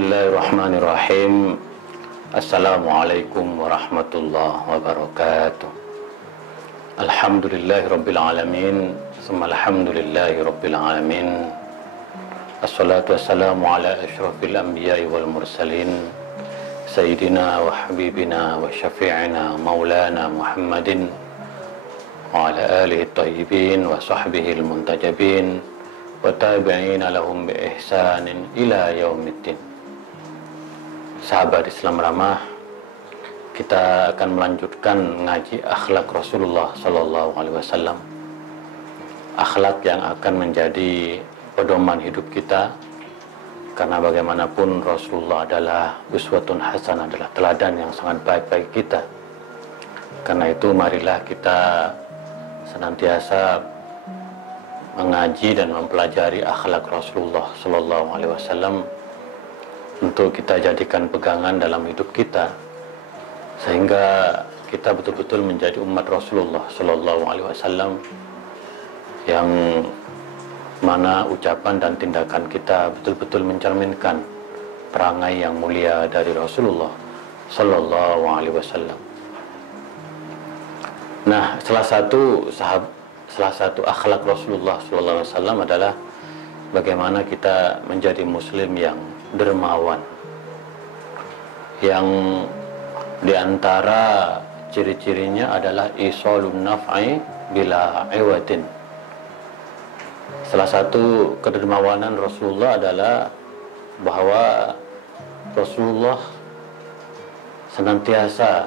Bismillahirrahmanirrahim. Assalamualaikum warahmatullahi wabarakatuh. Alhamdulillahirabbil alamin, summa alhamdulillahirabbil alamin. Assalatu wassalamu ala asyrafil anbiya'i wal mursalin, sayyidina wa habibina wa syafi'ina maulana Muhammadin wa ala alihi tayyibin wa sahbihi al-muntajabin wa tabi'ina lahum bi ihsanin ila yaumiddin. Sahabat Islam ramah, kita akan melanjutkan ngaji akhlak Rasulullah Sallallahu Alaihi Wasallam. Akhlak yang akan menjadi pedoman hidup kita, karena bagaimanapun Rasulullah adalah uswatun hasanah, adalah teladan yang sangat baik bagi kita. Karena itu marilah kita senantiasa mengaji dan mempelajari akhlak Rasulullah Sallallahu Alaihi Wasallam untuk kita jadikan pegangan dalam hidup kita, sehingga kita betul-betul menjadi umat Rasulullah Sallallahu Alaihi Wasallam yang mana ucapan dan tindakan kita betul-betul mencerminkan perangai yang mulia dari Rasulullah Sallallahu Alaihi Wasallam. Nah, salah satu akhlak Rasulullah Sallallahu Alaihi Wasallam adalah bagaimana kita menjadi Muslim yang dermawan, yang diantara ciri-cirinya adalah isolun naf'i bila iwadin. Salah satu kedermawanan Rasulullah adalah bahwa Rasulullah senantiasa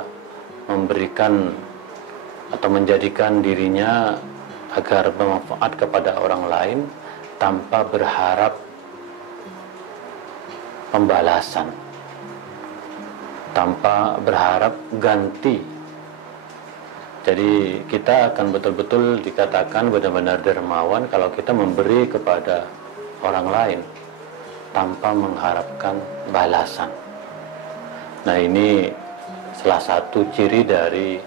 memberikan atau menjadikan dirinya agar bermanfaat kepada orang lain tanpa berharap pembalasan, tanpa berharap ganti. Jadi kita akan betul-betul dikatakan benar-benar dermawan kalau kita memberi kepada orang lain tanpa mengharapkan balasan. Nah, ini salah satu ciri dari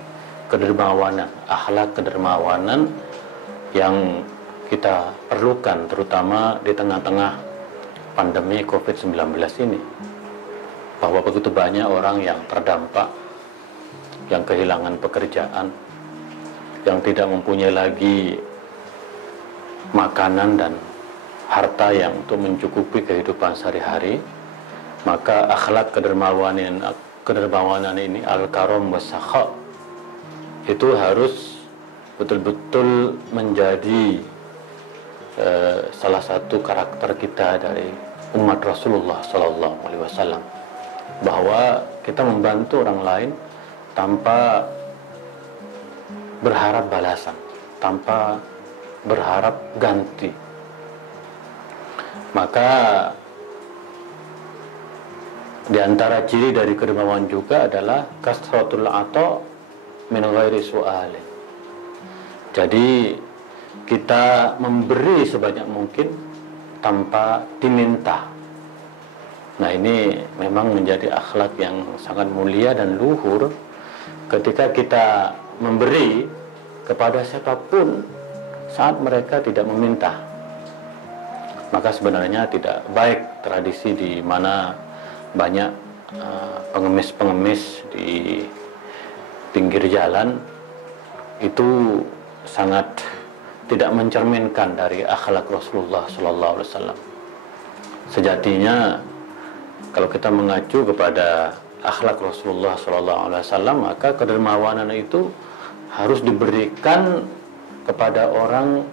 kedermawanan, akhlak kedermawanan yang kita perlukan, terutama di tengah-tengah pandemi COVID-19 ini, bahwa begitu banyak orang yang terdampak, yang kehilangan pekerjaan, yang tidak mempunyai lagi makanan dan harta yang untuk mencukupi kehidupan sehari-hari. Maka akhlak kedermawanan ini, al-karam was-sakha, itu harus betul-betul menjadi salah satu karakter kita dari umat Rasulullah Sallallahu Alaihi Wasallam, bahwa kita membantu orang lain tanpa berharap balasan, tanpa berharap ganti. Maka di antara ciri dari kedermawanan juga adalah kasratul ata min ghairi su'alin. Jadi kita memberi sebanyak mungkin tanpa diminta. Nah, ini memang menjadi akhlak yang sangat mulia dan luhur ketika kita memberi kepada siapapun saat mereka tidak meminta. Maka sebenarnya tidak baik tradisi di mana banyak pengemis-pengemis di pinggir jalan itu sangat tidak mencerminkan dari akhlak Rasulullah Sallallahu Alaihi Wasallam. Sejatinya kalau kita mengacu kepada akhlak Rasulullah Sallallahu Alaihi Wasallam, maka kedermawanan itu harus diberikan kepada orang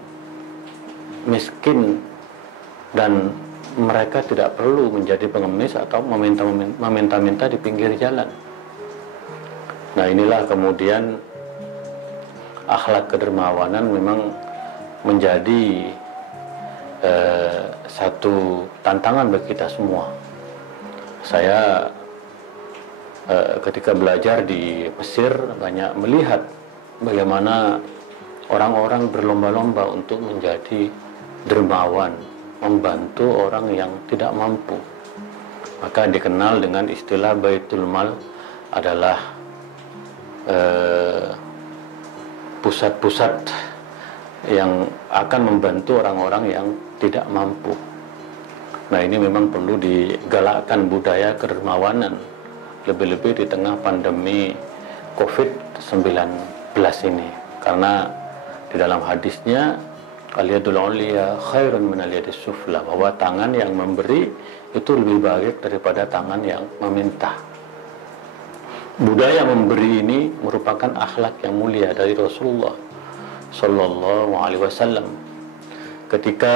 miskin dan mereka tidak perlu menjadi pengemis atau meminta-minta di pinggir jalan. Nah, inilah kemudian akhlak kedermawanan memang menjadi satu tantangan bagi kita semua. Saya ketika belajar di Mesir banyak melihat bagaimana orang-orang berlomba-lomba untuk menjadi dermawan, membantu orang yang tidak mampu. Maka dikenal dengan istilah Baitul Mal adalah pusat-pusat yang akan membantu orang-orang yang tidak mampu. Nah, ini memang perlu digalakkan budaya kedermawanan, lebih-lebih di tengah pandemi COVID-19 ini. Karena di dalam hadisnya, al-yadul ulya khairun minal yadis sufla, bahwa tangan yang memberi itu lebih baik daripada tangan yang meminta. Budaya memberi ini merupakan akhlak yang mulia dari Rasulullah Sallallahu Alaihi Wasallam. Ketika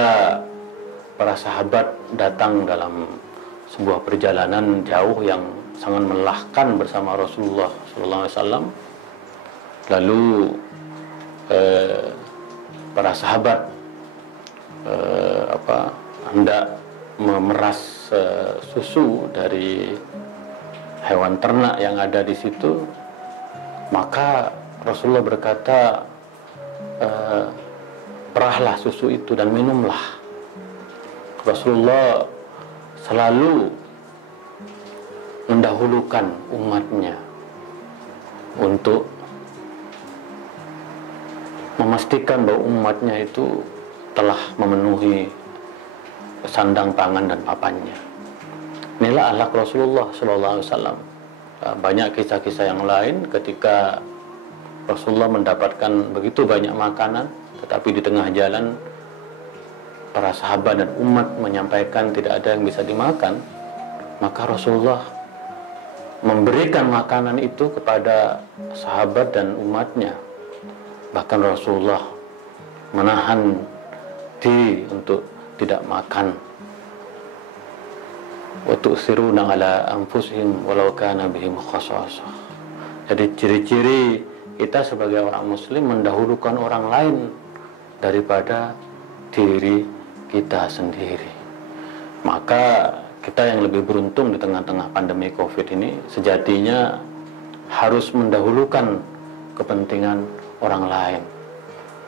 para sahabat datang dalam sebuah perjalanan jauh yang sangat melelahkan bersama Rasulullah Sallallahu Alaihi Wasallam, lalu para sahabat hendak memeras susu dari hewan ternak yang ada di situ, maka Rasulullah berkata, perahlah susu itu dan minumlah. Rasulullah selalu mendahulukan umatnya untuk memastikan bahwa umatnya itu telah memenuhi sandang pangan dan papannya. Inilah akhlak Rasulullah SAW. Banyak kisah-kisah yang lain ketika Rasulullah mendapatkan begitu banyak makanan, tetapi di tengah jalan para sahabat dan umat menyampaikan tidak ada yang bisa dimakan, maka Rasulullah memberikan makanan itu kepada sahabat dan umatnya. Bahkan Rasulullah menahan diri untuk tidak makan. Wa tu'thiruna ala anfusihim walau kana bihim khassasah. Jadi ciri-ciri kita sebagai orang muslim mendahulukan orang lain daripada diri kita sendiri. Maka kita yang lebih beruntung di tengah-tengah pandemi COVID ini sejatinya harus mendahulukan kepentingan orang lain.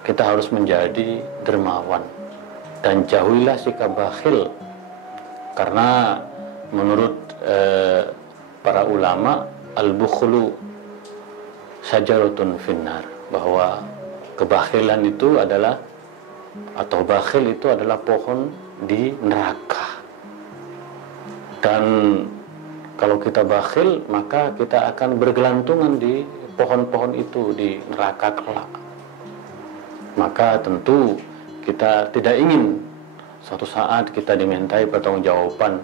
Kita harus menjadi dermawan dan jauhilah sikap bakhil, karena menurut para ulama, al-bukhlu syajaratun finnar, bahwa kebakhilan itu adalah, atau bakhil itu adalah pohon di neraka. Dan kalau kita bakhil, maka kita akan bergelantungan di pohon-pohon itu di neraka kelak. Maka tentu kita tidak ingin suatu saat kita dimintai pertanggungjawaban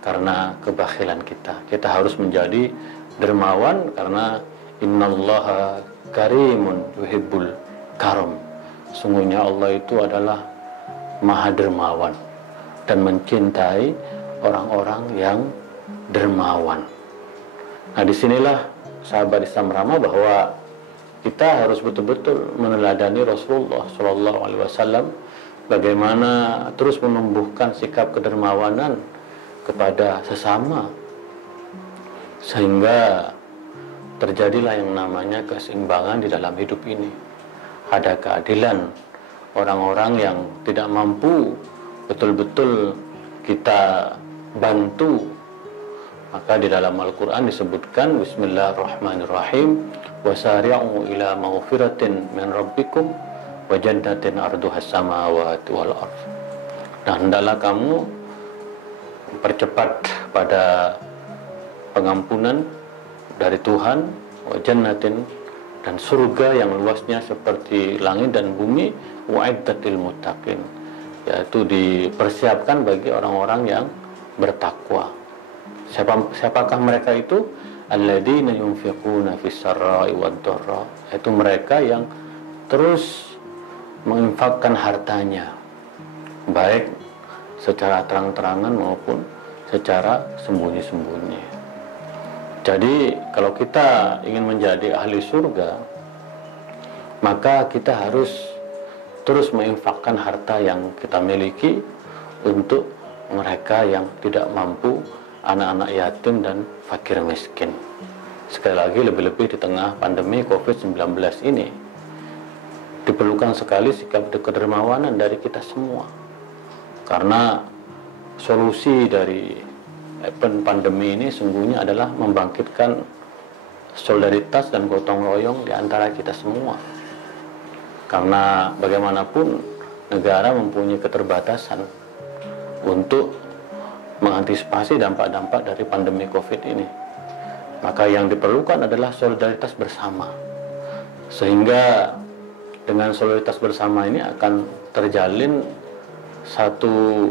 karena kebakhilan kita. Kita harus menjadi dermawan, karena innallaha karimun yuhibbul karam. Sungguhnya Allah itu adalah maha dermawan dan mencintai orang-orang yang dermawan. Nah, disinilah sahabat Islam ramah bahwa kita harus betul-betul meneladani Rasulullah Shallallahu Alaihi Wasallam, bagaimana terus menumbuhkan sikap kedermawanan kepada sesama, sehingga terjadilah yang namanya keseimbangan di dalam hidup ini. Ada keadilan. Orang-orang yang tidak mampu betul-betul kita bantu, maka di dalam Al-Quran disebutkan Bismillahirrahmanirrahim, wasari'u ila maghfiratin min rabbikum wa jannatin arduhas samawati wal ardh. Dan hendaklah kamu percepat pada pengampunan dari Tuhan, wa jannatin, dan surga yang luasnya seperti langit dan bumi, wa'iddatil muttaqin, yaitu dipersiapkan bagi orang-orang yang bertakwa. Siapakah mereka itu? Alladzina yunfiquna fis sarra'i wad dharra, yaitu mereka yang terus menginfakkan hartanya, baik secara terang-terangan maupun secara sembunyi-sembunyi. Jadi kalau kita ingin menjadi ahli surga, maka kita harus terus menginfakkan harta yang kita miliki untuk mereka yang tidak mampu, anak-anak yatim dan fakir miskin. Sekali lagi, lebih-lebih di tengah pandemi COVID-19 ini, diperlukan sekali sikap kedermawanan dari kita semua. Karena solusi dari pandemi ini sungguhnya adalah membangkitkan solidaritas dan gotong royong di antara kita semua. Karena bagaimanapun negara mempunyai keterbatasan untuk mengantisipasi dampak-dampak dari pandemi COVID ini. Maka yang diperlukan adalah solidaritas bersama. Sehingga dengan solidaritas bersama ini akan terjalin satu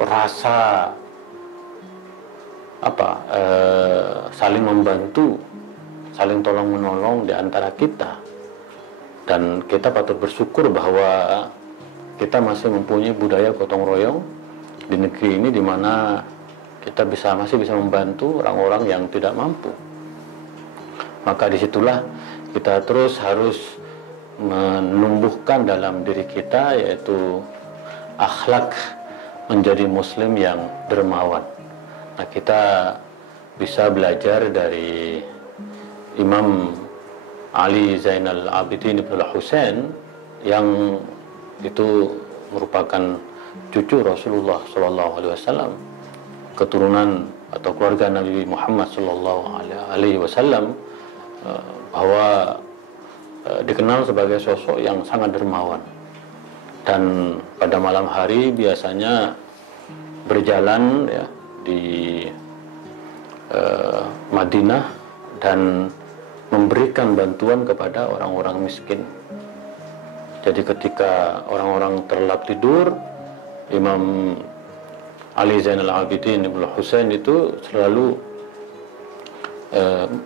rasa saling membantu, saling tolong menolong di antara kita. Dan kita patut bersyukur bahwa kita masih mempunyai budaya gotong royong di negeri ini, di mana kita masih bisa membantu orang-orang yang tidak mampu. Maka disitulah kita terus harus menumbuhkan dalam diri kita, yaitu akhlak menjadi muslim yang dermawan. Nah, kita bisa belajar dari Imam Ali Zainal Abidin Ibn Husain yang itu merupakan cucu Rasulullah SAW, keturunan atau keluarga Nabi Muhammad SAW, bahwa dikenal sebagai sosok yang sangat dermawan, dan pada malam hari biasanya berjalan ya di Madinah dan memberikan bantuan kepada orang-orang miskin. Jadi ketika orang-orang terlelap tidur, Imam Ali Zainal Abidin Ibn Husain itu selalu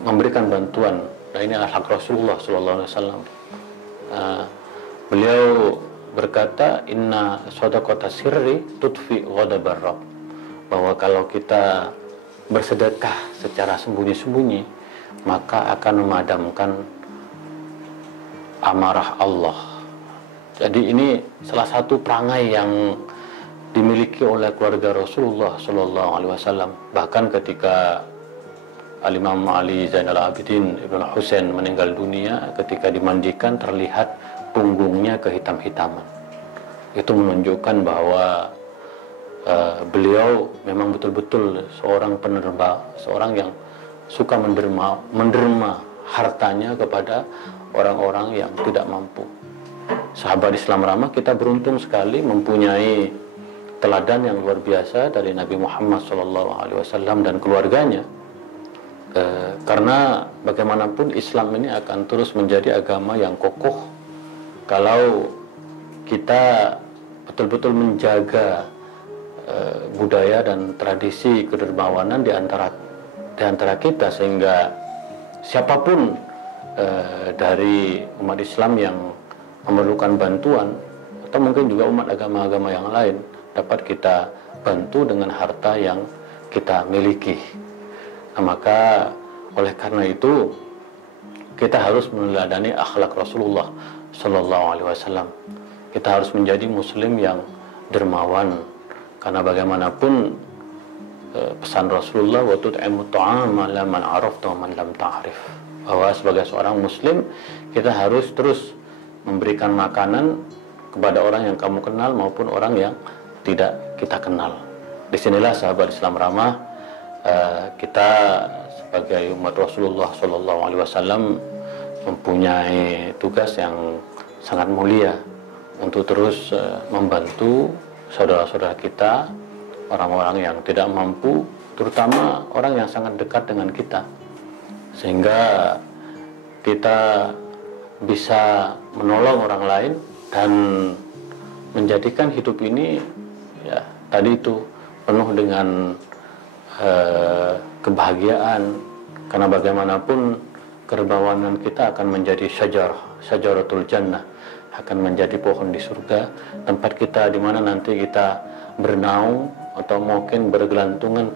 memberikan bantuan. Nah, ini akhlak Rasulullah SAW. Beliau berkata, inna shadaqata sirri tudfi ghadabar rabb, bahwa kalau kita bersedekah secara sembunyi-sembunyi, maka akan memadamkan amarah Allah. Jadi ini salah satu perangai yang dimiliki oleh keluarga Rasulullah SAW. Bahkan ketika Al-Imam Ali Zainal Abidin Ibn Husain meninggal dunia, ketika dimandikan terlihat punggungnya kehitam-hitaman. Itu menunjukkan bahwa beliau memang betul-betul seorang penerima, seorang yang suka menderma hartanya kepada orang-orang yang tidak mampu. Sahabat Islam ramah, kita beruntung sekali mempunyai teladan yang luar biasa dari Nabi Muhammad SAW dan keluarganya. Karena bagaimanapun Islam ini akan terus menjadi agama yang kokoh kalau kita betul-betul menjaga budaya dan tradisi kedermawanan di antara kita, sehingga siapapun dari umat Islam yang memerlukan bantuan, atau mungkin juga umat agama-agama yang lain, dapat kita bantu dengan harta yang kita miliki. Nah, maka oleh karena itu kita harus meneladani akhlak Rasulullah SAW. Kita harus menjadi muslim yang dermawan, karena bagaimanapun pesan Rasulullah, wa tut'imut ta'ama ala man 'arafta wa man lam ta'rif, bahwa sebagai seorang muslim kita harus terus memberikan makanan kepada orang yang kamu kenal maupun orang yang tidak kita kenal. Disinilah sahabat Islam ramah, kita sebagai umat Rasulullah SAW mempunyai tugas yang sangat mulia untuk terus membantu saudara-saudara kita, orang-orang yang tidak mampu, terutama orang yang sangat dekat dengan kita, sehingga kita bisa menolong orang lain dan menjadikan hidup ini ya tadi itu penuh dengan kebahagiaan, karena bagaimanapun kedermawanan kita akan menjadi syajaratul jannah, akan menjadi pohon di surga, tempat kita di mana nanti kita bernaung atau mungkin bergelantungan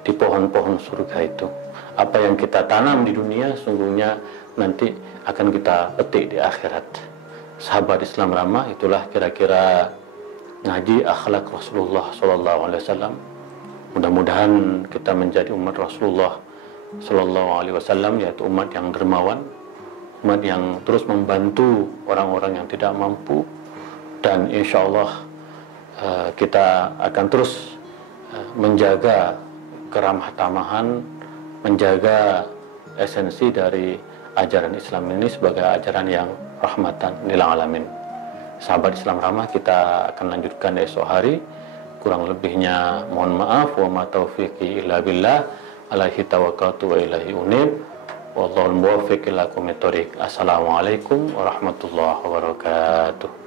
di pohon-pohon surga itu. Apa yang kita tanam di dunia sungguhnya nanti akan kita petik di akhirat. Sahabat Islam ramah, itulah kira-kira ngaji akhlak Rasulullah SAW. Mudah-mudahan kita menjadi umat Rasulullah SAW, yaitu umat yang dermawan, umat yang terus membantu orang-orang yang tidak mampu, dan insya Allah kita akan terus menjaga keramah tamahan, menjaga esensi dari ajaran Islam ini sebagai ajaran yang rahmatan lil alamin. Sahabat Islam ramah, kita akan lanjutkan esok hari Kurang lebihnya mohon maaf. Wa ma taufiqi illa billah, alaihi tawakkaltu wa ilaihi unib. Wallahul muwaffiq ila aqwamit thoriq. Assalamualaikum warahmatullahi wabarakatuh.